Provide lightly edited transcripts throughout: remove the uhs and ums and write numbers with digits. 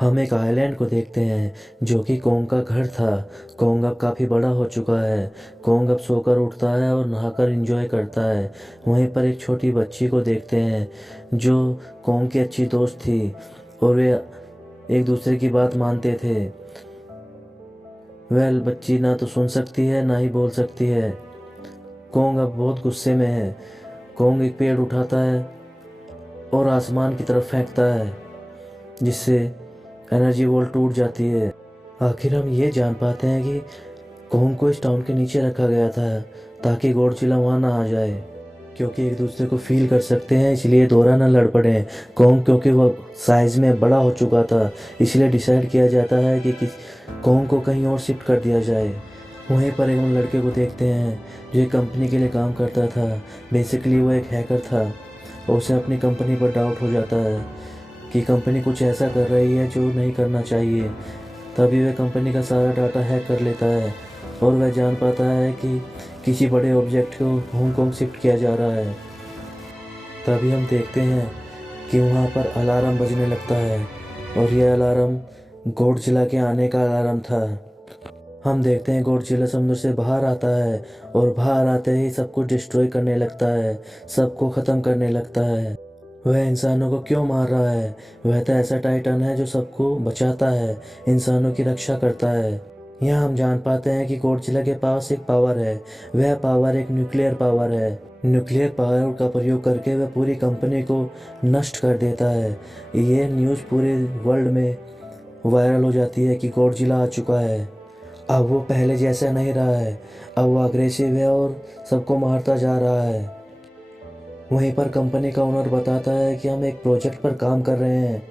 हम एक आइलैंड को देखते हैं जो कि कोंग का घर था। कोंग अब काफ़ी बड़ा हो चुका है। कोंग अब सोकर उठता है और नहाकर एंजॉय करता है। वहीं पर एक छोटी बच्ची को देखते हैं जो कोंग की अच्छी दोस्त थी और वे एक दूसरे की बात मानते थे। वह बच्ची ना तो सुन सकती है ना ही बोल सकती है। कोंग अब बहुत गुस्से में है। कोंग एक पेड़ उठाता है और आसमान की तरफ फेंकता है जिससे एनर्जी वॉल टूट जाती है। आखिर हम ये जान पाते हैं कि कोंग को इस टाउन के नीचे रखा गया था ताकि गॉडजिला वहाँ ना आ जाए, क्योंकि एक दूसरे को फील कर सकते हैं, इसलिए दोहरा ना लड़ पड़े। कोंग क्योंकि वह साइज में बड़ा हो चुका था, इसलिए डिसाइड किया जाता है कि कोंग को कहीं और शिफ्ट कर दिया जाए। वहीं पर एक हम लड़के को देखते हैं जो एक कंपनी के लिए काम करता था। बेसिकली वो एक हैकर था और उसे अपनी कंपनी पर डाउट हो जाता है कि कंपनी कुछ ऐसा कर रही है जो नहीं करना चाहिए। तभी वह कंपनी का सारा डाटा हैक कर लेता है और वह जान पाता है कि किसी बड़े ऑब्जेक्ट को हांगकांग शिफ्ट किया जा रहा है। तभी हम देखते हैं कि वहाँ पर अलार्म बजने लगता है और यह अलार्म गॉडजिला के आने का अलार्म था। हम देखते हैं गॉडजिला समुद्र से बाहर आता है और बाहर आते ही सब कुछ डिस्ट्रॉय करने लगता है, सबको ख़त्म करने लगता है। वह इंसानों को क्यों मार रहा है? वह तो ऐसा टाइटन है जो सबको बचाता है, इंसानों की रक्षा करता है। यहाँ हम जान पाते हैं कि गॉडजिला के पास एक पावर है। वह पावर एक न्यूक्लियर पावर है। न्यूक्लियर पावर का प्रयोग करके वह पूरी कंपनी को नष्ट कर देता है। ये न्यूज़ पूरे वर्ल्ड में वायरल हो जाती है कि गॉडजिला आ चुका है। अब वो पहले जैसा नहीं रहा है, अब वो अग्रेसिव है और सबको मारता जा रहा है। वहीं पर कंपनी का ओनर बताता है कि हम एक प्रोजेक्ट पर काम कर रहे हैं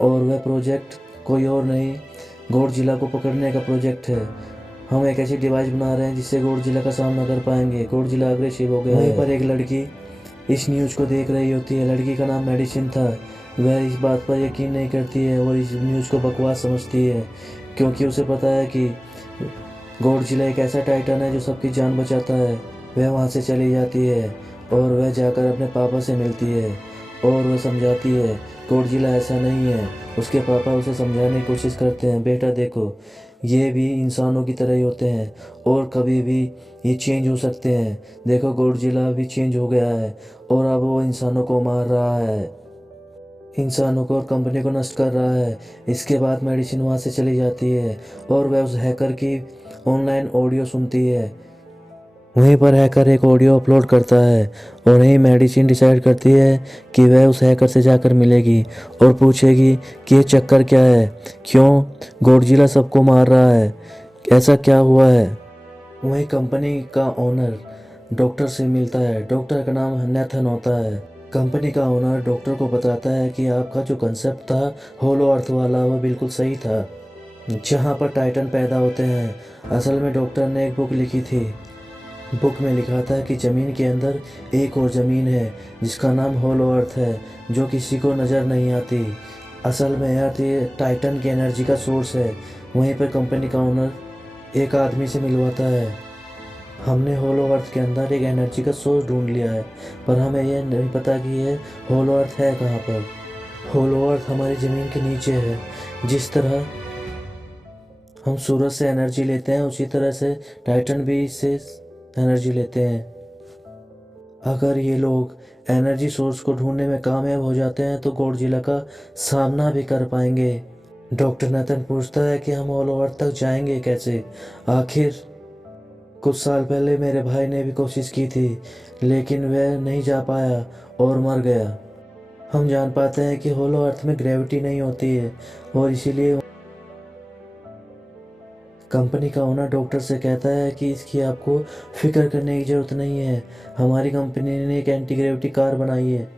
और वह प्रोजेक्ट कोई और नहीं, गॉडजिला को पकड़ने का प्रोजेक्ट है। हम एक ऐसी डिवाइस बना रहे हैं जिससे गॉडजिला का सामना कर पाएंगे। गॉडजिला अग्रेसिव हो गया है। वहीं पर एक लड़की इस न्यूज़ को देख रही होती है। लड़की का नाम मेडिसिन था। वह इस बात पर यकीन नहीं करती है और इस न्यूज़ को बकवास समझती है, क्योंकि उसे पता है कि गॉडजिला एक ऐसा टाइटन है जो सबकी जान बचाता है। वह वहाँ से चली जाती है और वह जाकर अपने पापा से मिलती है और वह समझाती है गॉडजिला ऐसा नहीं है। उसके पापा उसे समझाने की कोशिश करते हैं, बेटा देखो ये भी इंसानों की तरह ही होते हैं और कभी भी ये चेंज हो सकते हैं। देखो गॉडजिला भी चेंज हो गया है और अब वो इंसानों को मार रहा है, इंसानों को और कंपनी को नष्ट कर रहा है। इसके बाद मेडिसिन वहाँ से चली जाती है और वह उस हैकर की ऑनलाइन ऑडियो सुनती है। वहीं पर हैकर एक ऑडियो अपलोड करता है और वहीं मेडिसिन डिसाइड करती है कि वह उस हैकर से जाकर मिलेगी और पूछेगी कि ये चक्कर क्या है, क्यों गॉडजिला सबको मार रहा है, ऐसा क्या हुआ है। वहीं कंपनी का ओनर डॉक्टर से मिलता है। डॉक्टर का नाम नेथन होता है। कंपनी का ओनर डॉक्टर को बताता है कि आपका जो कंसेप्ट था होलो अर्थ वाला वो बिल्कुल सही था, जहाँ पर टाइटन पैदा होते हैं। असल में डॉक्टर ने एक बुक लिखी थी। बुक में लिखा था कि ज़मीन के अंदर एक और ज़मीन है जिसका नाम होलो अर्थ है, जो किसी को नज़र नहीं आती। असल में अर्थ ये टाइटन की एनर्जी का सोर्स है। वहीं पर कंपनी का ओनर एक आदमी से मिलवाता है। हमने होलो अर्थ के अंदर एक एनर्जी का सोर्स ढूंढ लिया है, पर हमें यह नहीं पता कि यह होलो अर्थ है कहाँ पर। होलो अर्थ हमारी ज़मीन के नीचे है। जिस तरह हम सूरज से एनर्जी लेते हैं उसी तरह से टाइटन भी इससे एनर्जी लेते हैं। अगर ये लोग एनर्जी सोर्स को ढूंढने में कामयाब हो जाते हैं तो गॉडजिला का सामना भी कर पाएंगे। डॉक्टर नेथन पूछता है कि हम होलो अर्थ तक जाएंगे कैसे। आखिर कुछ साल पहले मेरे भाई ने भी कोशिश की थी लेकिन वह नहीं जा पाया और मर गया। हम जान पाते हैं कि होलो अर्थ में ग्रेविटी नहीं होती है और इसीलिए कंपनी का ओनर डॉक्टर से कहता है कि इसकी आपको फिक्र करने की ज़रूरत नहीं है। हमारी कंपनी ने एक एंटी ग्रेविटी कार बनाई है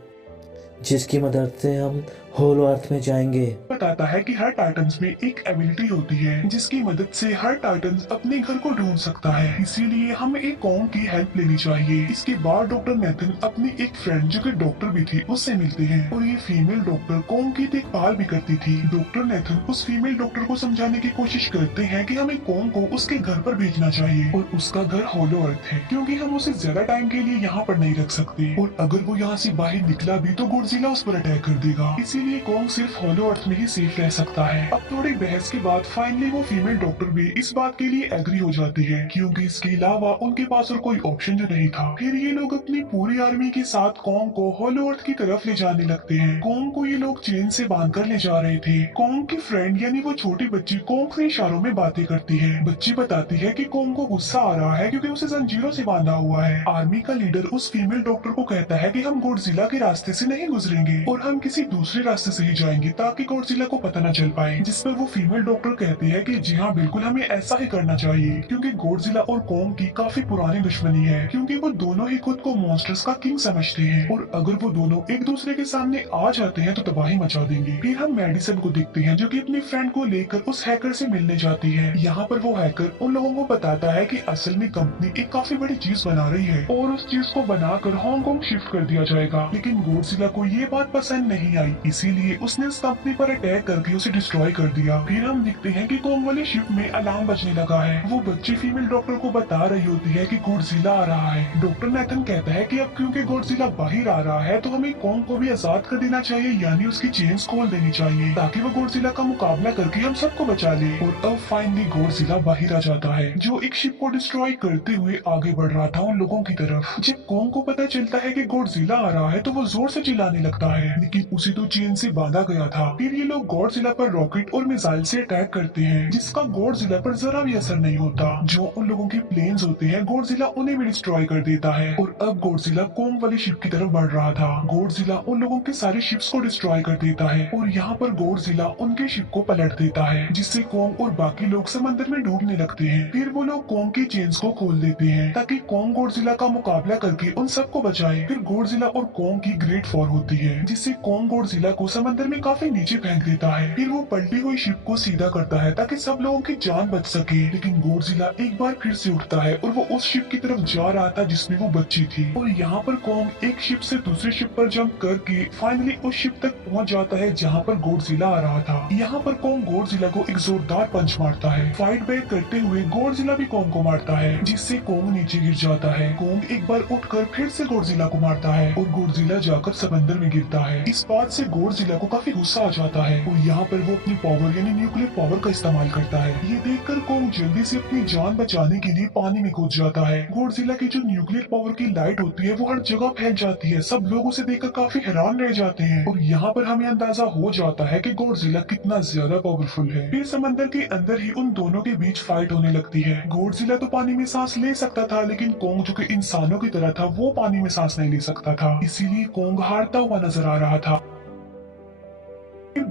जिसकी मदद से हम होलो अर्थ में जाएंगे। बताता है कि हर टाइटन्स में एक एबिलिटी होती है जिसकी मदद से हर टाइटन्स अपने घर को ढूंढ सकता है, इसीलिए हमें एक कॉन्ग की हेल्प लेनी चाहिए। इसके बाद डॉक्टर नेथन अपनी एक फ्रेंड जो कि डॉक्टर भी थी उससे मिलते हैं और ये फीमेल डॉक्टर कॉन्ग की देखभाल भी करती थी। डॉक्टर नेथन उस फीमेल डॉक्टर को समझाने की कोशिश करते हैं कि हमें कॉन्ग को उसके घर पर भेजना चाहिए और उसका घर होलो अर्थ है, क्योंकि हम उसे ज्यादा टाइम के लिए यहाँ पर नहीं रख सकते और अगर वो यहाँ से बाहर निकला भी तो गॉडजिला उस पर अटैक कर देगा। इसीलिए कॉन्ग सिर्फ होलो अर्थ में ही ही सेफ रह सकता है। अब थोड़ी बहस के बाद फाइनली वो फीमेल डॉक्टर भी इस बात के लिए एग्री हो जाती है, क्योंकि इसके अलावा उनके पास और कोई ऑप्शन जो नहीं था। फिर ये लोग अपनी पूरी आर्मी के साथ कॉन्ग को होलो अर्थ की तरफ ले जाने लगते हैं। कॉन्ग को ये लोग चेन से बांधकर ले जा रहे थे। कॉन्ग की फ्रेंड यानी वो छोटी बच्ची कॉन्ग से इशारों में बातें करती है। बच्ची बताती है कि कॉन्ग को गुस्सा आ रहा है क्योंकि उसे जंजीरों से बांधा हुआ है। आर्मी का लीडर उस फीमेल डॉक्टर को कहता है कि हम गॉडजिला के रास्ते से नहीं गुजरेंगे और हम किसी दूसरे रास्ते से ही जाएंगे ताकि गॉडजिला को पता न चल पाए। जिस पर वो फीमेल डॉक्टर कहती है कि जी हाँ बिल्कुल हमें ऐसा ही करना चाहिए, क्योंकि गॉडजिला और कॉन्ग की काफी पुरानी दुश्मनी है, क्योंकि वो दोनों ही खुद को मॉन्स्टर्स का किंग समझते हैं और अगर वो दोनों एक दूसरे के सामने आ जाते हैं तो तबाही मचा देंगे। फिर हम मेडिसन को देखते हैं जो कि अपनी फ्रेंड को लेकर उस हैकर से मिलने जाती है। यहाँ पर वो हैकर उन लोगों को बताता है कि असल में कंपनी एक काफी बड़ी चीज बना रही है और उस चीज को बनाकर हांगकांग शिफ्ट कर दिया जाएगा। लेकिन गॉडजिला को ये बात पसंद नहीं आई, इसीलिए उसने उस कंपनी पर अटैक करके उसे डिस्ट्रॉय कर दिया। फिर हम देखते हैं कि कॉन्ग वाली शिप में अलार्म बजने लगा है। वो बच्ची फीमेल डॉक्टर को बता रही होती है कि गॉडजिला आ रहा है। डॉक्टर नेथन कहता है कि अब क्योंकि गॉडजिला बाहर आ रहा है तो हमें कॉन्ग को भी आजाद कर देना चाहिए, यानी उसकी चेन्स खोल देनी चाहिए ताकि वो गॉडजिला का मुकाबला करके हम सबको बचा ले। और अब फाइनली गॉडजिला बाहर आ जाता है जो एक शिप को डिस्ट्रॉय करते हुए आगे बढ़ रहा था उन लोगों की तरफ। जब कॉन्ग को पता चलता है कि गॉडजिला आ रहा है तो वो जोर से चिल्लाने लगता है, लेकिन उसे तो चेन से बांधा गया था। फिर ये लोग गॉडजिला पर रॉकेट और मिसाइल से अटैक करते हैं जिसका गॉडजिला पर जरा भी असर नहीं होता। जो उन लोगों के प्लेन्स होते हैं गॉडजिला उन्हें भी डिस्ट्रॉय कर देता है और अब गॉडजिला कॉन्ग वाली शिप की तरफ बढ़ रहा था। गॉडजिला उन लोगों के सारे शिप्स को डिस्ट्रॉय कर देता है और यहाँ पर गॉडजिला उनके शिप को पलट देता है जिससे कॉन्ग और बाकी लोग समंदर में डूबने लगते हैं। फिर वो लोग कॉन्ग की चेन्स को खोल देते हैं ताकि कॉन्ग गॉडजिला का मुकाबला करके उन सबको बचाए। फिर गॉडजिला और कॉन्ग की ग्रेट वॉर होती है जिससे कॉन्ग गॉडजिला को समंदर में काफी नीचे फेंक देता है। फिर वो पलटी हुई शिप को सीधा करता है ताकि सब लोगों की जान बच सके, लेकिन गॉडजिला एक बार फिर से उठता है और वो उस शिप की तरफ जा रहा था जिसमें वो बच्ची थी। और यहाँ पर कॉन्ग एक शिप से दूसरी शिप पर जंप करके फाइनली उस शिप तक पहुँच जाता है जहाँ पर गॉडजिला आ रहा था। यहाँ पर कॉन्ग गॉडजिला को एक जोरदार पंच मारता है। फाइट बैक करते हुए गॉडजिला भी कॉन्ग को मारता है जिससे कॉन्ग नीचे गिर जाता है। कॉन्ग एक बार उठकर फिर से गॉडजिला को मारता है और गॉडजिला जाकर समंदर में गिरता है। इस बात से गॉडजिला को काफी गुस्सा आ जाता है और यहाँ पर वो अपनी पावर यानी न्यूक्लियर पावर का इस्तेमाल करता है। ये देखकर कॉन्ग जल्दी से अपनी जान बचाने के लिए पानी में कूद जाता है। गॉडजिला की जो न्यूक्लियर पावर की लाइट होती है वो हर जगह फैल जाती है। सब लोग उसे देखकर काफी हैरान रह जाते हैं और यहाँ पर हमें अंदाजा हो जाता है कि गॉडजिला कितना ज्यादा पावरफुल है। फिर समंदर के अंदर ही उन दोनों के बीच फाइट होने लगती है। गॉडजिला तो पानी में सांस ले सकता था, लेकिन कॉन्ग जो कि इंसानों की तरह था वो पानी में सांस नहीं ले सकता था, इसीलिए कॉन्ग हारता हुआ नजर आ रहा था।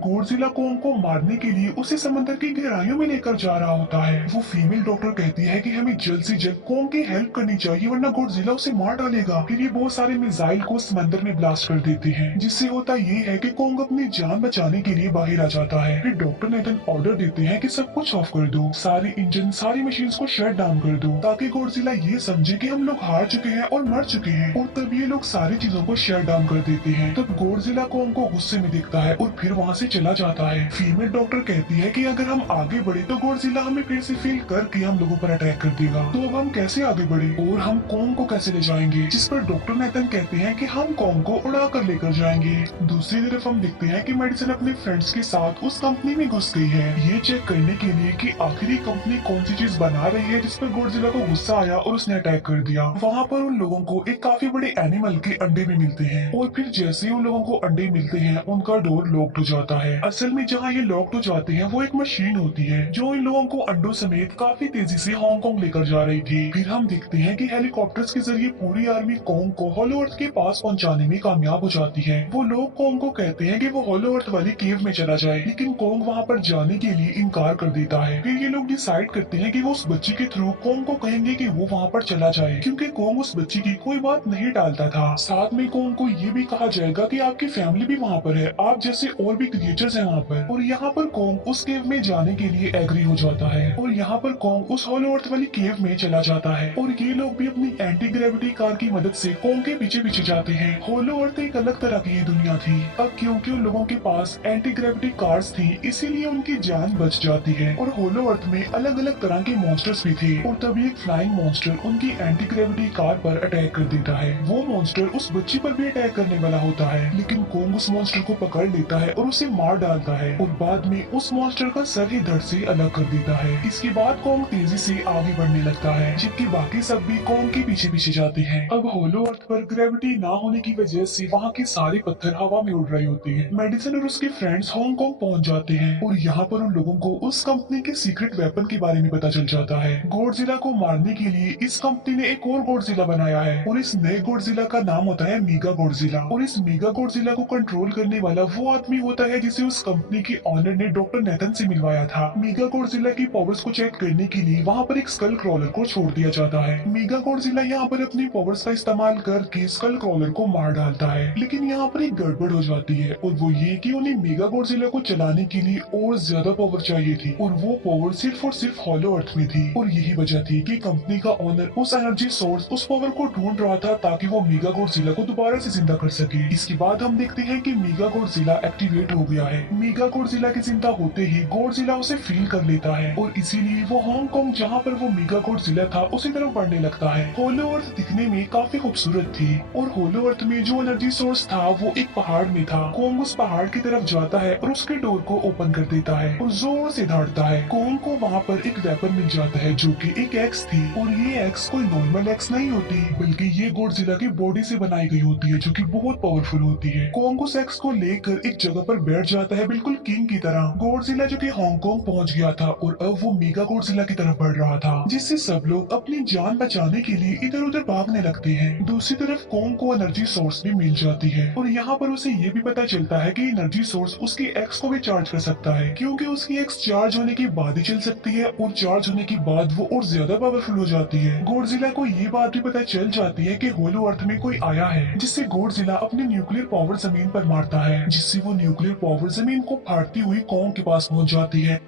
गॉडजिला कॉन्ग को मारने के लिए उसे समंदर की गहराइयों में लेकर जा रहा होता है। वो फीमेल डॉक्टर कहती है कि हमें जल्द से जल्द कॉन्ग की हेल्प करनी चाहिए वरना गॉडजिला उसे मार डालेगा। फिर ये बहुत सारे मिसाइल को समंदर में ब्लास्ट कर देते हैं जिससे होता ये है कि कॉन्ग अपनी जान बचाने के लिए बाहर आ जाता है। फिर डॉक्टर नेथन ऑर्डर देते हैं कि सब कुछ ऑफ कर दो, सारे इंजन सारी मशीन को शट डाउन कर दो ताकि गॉडजिला ये समझे कि हम लोग हार चुके हैं और मर चुके हैं। और तब ये लोग सारी चीजों को शट डाउन कर देते हैं। तब गॉडजिला कॉन्ग को गुस्से में देखता है और फिर वहाँ से चला जाता है। फीमेल डॉक्टर कहती है कि अगर हम आगे बढ़े तो गॉडजिला हमें फिर से फेल करके हम लोगों पर अटैक कर देगा, तो अब हम कैसे आगे बढ़े और हम कॉन्ग को कैसे ले जाएंगे। जिस पर डॉक्टर नेथन कहते हैं कि हम कॉन्ग को उड़ा कर लेकर जाएंगे। दूसरी तरफ हम देखते हैं कि मेडिसन अपने फ्रेंड्स के साथ उस कंपनी में घुस गई है ये चेक करने के लिए कि आखिरी कंपनी कौन सी चीज बना रही है, जिस पर गॉडजिला को गुस्सा आया और उसने अटैक कर दिया। वहाँ पर उन लोगों को एक काफी बड़े एनिमल के अंडे भी मिलते हैं और फिर जैसे ही उन लोगों को अंडे मिलते हैं उनका डोर लॉक्ड हो जाता है। असल में जहाँ ये लॉक्ड हो जाते हैं वो एक मशीन होती है जो इन लोगों को अंडों समेत काफी तेजी से हांगकांग लेकर जा रही थी। फिर हम देखते हैं कि हेलीकॉप्टर्स के जरिए पूरी आर्मी कॉन्ग को होलो अर्थ के पास पहुंचाने में कामयाब हो जाती है। वो लोग कॉन्ग को कहते हैं कि वो होलो अर्थ वाली केव में चला जाए, लेकिन कॉन्ग वहाँ पर जाने के लिए इनकार कर देता है। फिर ये लोग डिसाइड करते हैं कि वो उस बच्ची के थ्रू कॉन्ग को कहेंगे कि वो वहाँ पर चला जाए, क्योंकि कॉन्ग उस बच्ची की कोई बात नहीं टालता था। साथ में कॉन्ग को ये भी कहा जाएगा कि आपकी फैमिली भी वहाँ पर है, आप जैसे और भी क्रिएचर्स हैं वहाँ पर। और यहाँ पर कॉन्ग उस केव में जाने के लिए एग्री हो जाता है और यहाँ पर कॉन्ग उस होलो अर्थ वाली केव में चला जाता है और ये लोग भी अपनी एंटी ग्रेविटी कार की मदद से कॉन्ग के पीछे पीछे जाते हैं। होलो अर्थ एक अलग तरह की दुनिया थी। अब क्योंकि उन लोगों के पास एंटी ग्रेविटी कार्स थी इसीलिए उनकी जान बच जाती है। और होलो अर्थ में अलग अलग तरह के मॉन्स्टर्स भी थे और तभी एक फ्लाइंग मॉन्स्टर उनकी एंटी ग्रेविटी कार पर अटैक कर देता है। वो मॉन्स्टर उस बच्ची पर भी अटैक करने वाला होता है, लेकिन कॉन्ग उस मॉन्स्टर को पकड़ लेता है और उसे उसे मार डालता है और बाद में उस मॉन्स्टर का सर ही धड़ से अलग कर देता है। इसके बाद कॉन्ग तेजी से आगे बढ़ने लगता है, जबकि बाकी सब भी कॉन्ग के पीछे पीछे जाते हैं। अब होलो अर्थ पर ग्रेविटी ना होने की वजह से वहाँ के सारे पत्थर हवा में उड़ रहे होते हैं। मेडिसन और उसके फ्रेंड्स हांगकांग पहुँच जाते हैं और यहाँ पर उन लोगों को उस कंपनी के सीक्रेट वेपन के बारे में पता चल जाता है। गॉडजिला को मारने के लिए इस कंपनी ने एक और गॉडजिला बनाया है और इस नए गॉडजिला का नाम होता है मेगा गॉडजिला। और इस मेगा गॉडजिला को कंट्रोल करने वाला वो आदमी होता है जिसे उस कंपनी के ऑनर ने डॉक्टर नेथन से मिलवाया था। मेगा गॉडजिला की पावर्स को चेक करने के लिए वहाँ पर एक स्कल क्रॉलर को छोड़ दिया जाता है। मेगा गॉडजिला यहाँ पर अपनी पावर्स का इस्तेमाल करके स्कल क्रॉलर को मार डालता है, लेकिन यहाँ पर एक गड़बड़ हो जाती है और वो ये कि उन्हें मेगा गॉडजिला को चलाने के लिए और ज्यादा पावर चाहिए थी और वो पावर सिर्फ और सिर्फ हॉलो अर्थ में थी। और यही वजह थी कि कंपनी का ऑनर उस एनर्जी सोर्स उस पावर को ढूंढ रहा था ताकि वो मेगा गॉडजिला को दोबारा से जिंदा कर सके। इसके बाद हम देखते हैं कि मेगा गॉडजिला एक्टिवेट हो गया है। मेगा गॉडजिला के जिंदा होते ही गॉडजिला उसे फील कर लेता है और इसीलिए वो हांगकांग जहाँ पर वो मेगा गॉडजिला था उसी तरफ बढ़ने लगता है। होलो अर्थ दिखने में काफी खूबसूरत थी और होलो अर्थ में जो एनर्जी सोर्स था वो एक पहाड़ में था। कॉन्ग उस पहाड़ की तरफ जाता है और उसके डोर को ओपन कर देता है और जोर से दौड़ता है। कॉन्ग को वहाँ पर एक वेपन मिल जाता है जो कि एक एक्स थी और ये एक्स कोई नॉर्मल एक्स नहीं होती बल्कि ये गॉडजिला की बॉडी से बनाई गई होती है जो कि बहुत पावरफुल होती है। कॉन्ग उस एक्स को लेकर एक जगह पर बैठ जाता है बिल्कुल किंग की तरह। गॉडजिला जो कि हांगकांग पहुंच गया था और अब वो मेगा गॉडजिला की तरफ बढ़ रहा था, जिससे सब लोग अपनी जान बचाने के लिए इधर उधर भागने लगते हैं। दूसरी तरफ कॉन्ग को एनर्जी सोर्स भी मिल जाती है और यहाँ पर उसे ये भी पता चलता है कि एनर्जी सोर्स उसकी एक्स को भी चार्ज कर सकता है, क्योंकि उसकी एक्स चार्ज होने के बाद ही चल सकती है और चार्ज होने के बाद वो और ज्यादा पावरफुल हो जाती है। गॉडजिला को ये बात भी पता चल जाती है कि होलो अर्थ में कोई आया है, जिससे गॉडजिला अपनी न्यूक्लियर पावर जमीन पर मारता है, जिससे वो न्यूक्लियर पावर जमीन को फाड़ती हुई कॉन्ग के पास पहुंच जाती है।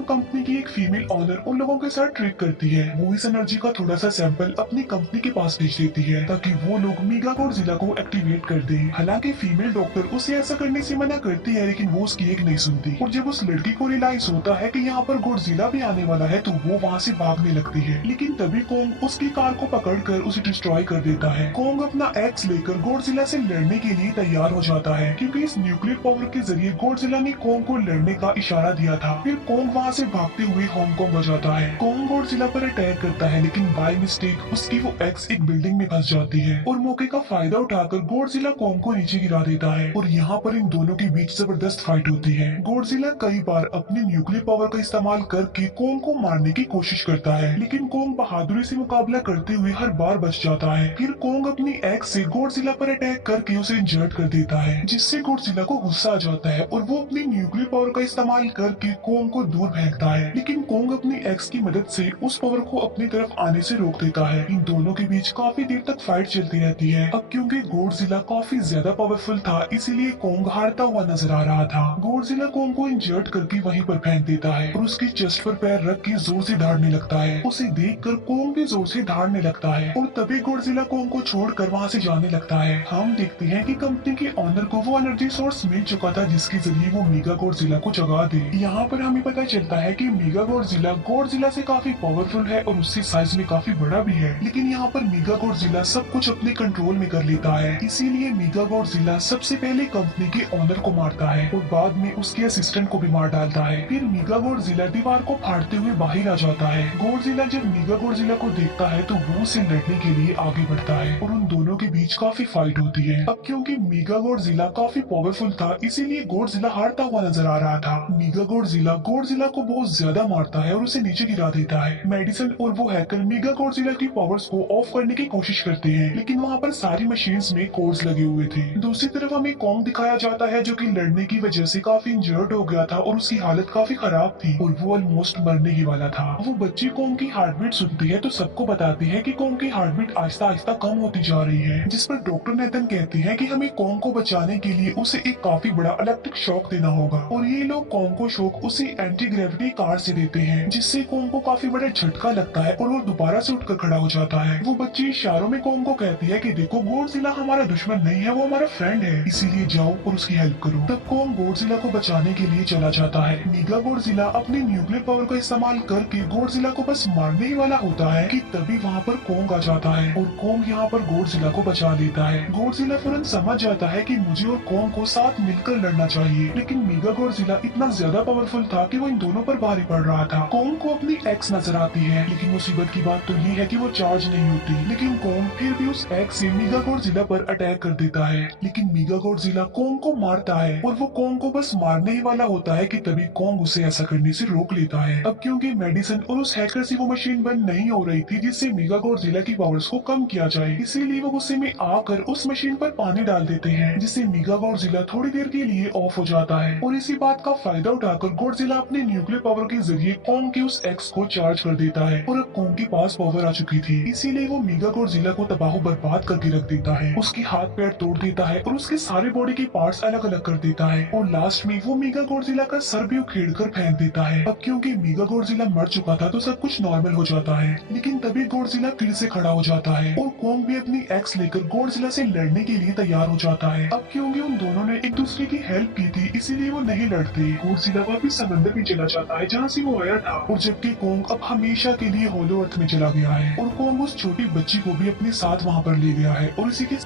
कंपनी की एक फीमेल ऑनर उन लोगों के साथ ट्रिक करती है। वो इस एनर्जी का थोड़ा सा सैंपल अपनी कंपनी के पास भेज देती है ताकि वो लोग मेगा गॉडजिला को एक्टिवेट कर दे। हालांकि फीमेल डॉक्टर उसे ऐसा करने से मना करती है, लेकिन वो उसकी एक नहीं सुनती और जब उस लड़की को रियलाइज होता है कि यहाँ पर गॉडजिला भी आने वाला है तो वो वहाँ से भागने लगती है। लेकिन तभी कॉन्ग उसकी कार को पकड़कर उसे डिस्ट्रॉय कर देता है। कॉन्ग अपना एक्स लेकर गॉडजिला से लड़ने के लिए तैयार हो जाता है, क्योंकि इस न्यूक्लियर पावर के जरिए गॉडजिला ने कॉन्ग को लड़ने का इशारा दिया था। फिर कॉन्ग वहाँ से भागते हुए हांगकांग आ जाता है। कॉन्ग गॉडजिला पर अटैक करता है, लेकिन बाय मिस्टेक उसकी वो एक्स एक बिल्डिंग में फंस जाती है और मौके का फायदा उठाकर गॉडजिला कॉन्ग को नीचे गिरा देता है और यहाँ पर इन दोनों के बीच जबरदस्त फाइट होती है। गॉडजिला कई बार अपनी न्यूक्लियर पावर का इस्तेमाल करके कॉन्ग को मारने की कोशिश करता है, लेकिन कॉन्ग बहादुरी से मुकाबला करते हुए हर बार बच जाता है। फिर कॉन्ग अपनी एक्स से गॉडजिला पर अटैक करके उसे इंजर्ड कर देता है, जिससे गॉडजिला को गुस्सा आ जाता है और वो अपनी न्यूक्लियर पावर का इस्तेमाल करके कॉन्ग को दूर फेंकता है। लेकिन कॉन्ग अपनी एक्स की मदद से उस पावर को अपनी तरफ आने से रोक देता है। इन दोनों के बीच काफी देर तक फाइट चलती रहती है। अब क्योंकि गॉडजिला काफी ज्यादा पावरफुल था, इसीलिए कॉन्ग हारता हुआ नजर आ रहा था। गॉडजिला कॉन्ग को इंजर्ड करके वहीं पर फेंक देता है और उसकी चेस्ट पर पैर रख के जोर से दहाड़ने लगता है। उसे देखकर कॉन्ग भी जोर से दहाड़ने लगता है और तभी गॉडजिला कॉन्ग को छोड़कर वहाँ से जाने लगता है। हम देखते हैं कि कंपनी के ऑनर को वो एनर्जी सोर्स मिल चुका था जिसके जरिए वो मेगा गॉडजिला को जगा दे। यहाँ पर हमें पता चलता है कि मेगा गॉडजिला से काफी पावरफुल है और उससे साइज में काफी बड़ा भी है, लेकिन यहाँ पर मेगा गॉडजिला सब कुछ अपने कंट्रोल में कर लेता है। इसीलिए मेगा गॉडजिला सबसे पहले कंपनी के ऑनर को मारता है और बाद में उसके असिस्टेंट को भी मार डालता है। फिर मेगा गॉडजिला दीवार को फाड़ते हुए बाहर आ जाता है। गॉडजिला जब मेगा गॉडजिला को देखता है तो वो उसे लड़ने के लिए आगे बढ़ता है और उन दोनों के बीच काफी फाइट होती है। अब क्योंकि मेगा गॉडजिला काफी पावरफुल था, इसीलिए गॉडजिला हारता हुआ नजर आ रहा था। मेगा गॉडजिला को बहुत ज्यादा मारता है और उसे नीचे गिरा देता है। मेडिसन और वो हैकर मेगा गॉडजिला की पावर्स को ऑफ करने की कोशिश करते हैं, लेकिन वहाँ पर सारी मशीन्स में कोड्स लगे हुए थे। दूसरी तरफ हमें कॉन्ग दिखाया जाता है जो कि लड़ने की वजह से काफी इंजर्ड हो गया था और उसकी हालत काफी खराब थी और वो ऑलमोस्ट मरने ही वाला था। वो बच्ची कॉन्ग की हार्ट बीट सुनती है तो सबको बताती है कि कॉन्ग की हार्ट बीट आहिस्ता आहिस्ता कम होती जा रही है, जिस पर डॉक्टर नेथन कहते हैं कि हमें कॉन्ग को बचाने के लिए उसे एक काफी बड़ा इलेक्ट्रिक शॉक देना होगा और ये लोग कॉन्ग को शॉक उसी एंटी ग्रेविटी कार से देते हैं, जिससे कोंग को काफी बड़ा झटका लगता है और वो दोबारा से उठकर खड़ा हो जाता है। वो बच्ची इशारों में कोंग को कहती है कि देखो गॉडजिला हमारा दुश्मन नहीं है, वो हमारा फ्रेंड है, इसीलिए जाओ और उसकी हेल्प करो। तब कोंग गॉडजिला को बचाने के लिए चला जाता है। मेगा गॉडजिला अपनी न्यूक्लियर पावर का इस्तेमाल करके गॉडजिला को बस मारने ही वाला होता है कि तभी वहाँ पर कोंग आ जाता है और कोंग यहाँ पर गॉडजिला को बचा लेता है। गॉडजिला फौरन समझ जाता है कि मुझे और कोंग को साथ मिलकर लड़ना चाहिए, लेकिन मेगा गॉडजिला इतना ज्यादा पावरफुल था कि वो इन दोनों पर भारी पड़ रहा था। कोंग को अपनी एक्स नजर आती है, लेकिन मुसीबत की बात तो ये है कि वो चार्ज नहीं होती। लेकिन कोंग फिर भी उस एक्स से मेगा गॉडजिला पर अटैक कर देता है, लेकिन मेगा गॉडजिला कोंग को मारता है और वो कोंग को बस मारने ही वाला होता है कि तभी कोंग उसे ऐसा करने से रोक लेता है। अब क्योंकि मेडिसिन और उस हैकर से वो मशीन बंद नहीं हो रही थी जिससे मेगा गॉडजिला की पावर्स को कम किया जाए, इसीलिए वो गुस्से में आकर उस मशीन पर पानी डाल देते हैं, जिससे मेगा गॉडजिला थोड़ी देर के लिए ऑफ हो जाता है। और इसी बात का फायदा उठाकर गॉडजिला अपने न्यूक्लियर पावर के जरिए कोंग के उस एक्स को चार्ज कर देता है और अब कोंग के पास पावर आ चुकी थी, इसीलिए वो मेगा गॉडजिला को तबाह बर्बाद करके रख देता है। उसके हाथ पैर तोड़ देता है और उसके सारे बॉडी के पार्ट्स अलग अलग कर देता है और लास्ट में वो मेगा गॉडजिला का सर भी उखेड़ कर फेंक देता है। अब क्योंकि मेगा गॉडजिला मर चुका था तो सब कुछ नॉर्मल हो जाता है, लेकिन तभी गॉडजिला फिर से खड़ा हो जाता है और कोंग भी अपनी एक्स लेकर गॉडजिला से लड़ने के लिए तैयार हो जाता है। अब क्योंकि उन दोनों ने एक दूसरे की हेल्प की थी, इसीलिए वो नहीं लड़ते। गॉडजिला वापस समंदर में चला जाता है जहाँ से वो आया था, और जबकि कोंग अब हमेशा के लिए होलो अर्थ में चला गया है और कोंग उस छोटी बच्ची को भी अपने साथ वहाँ पर ले गया है। और इसी के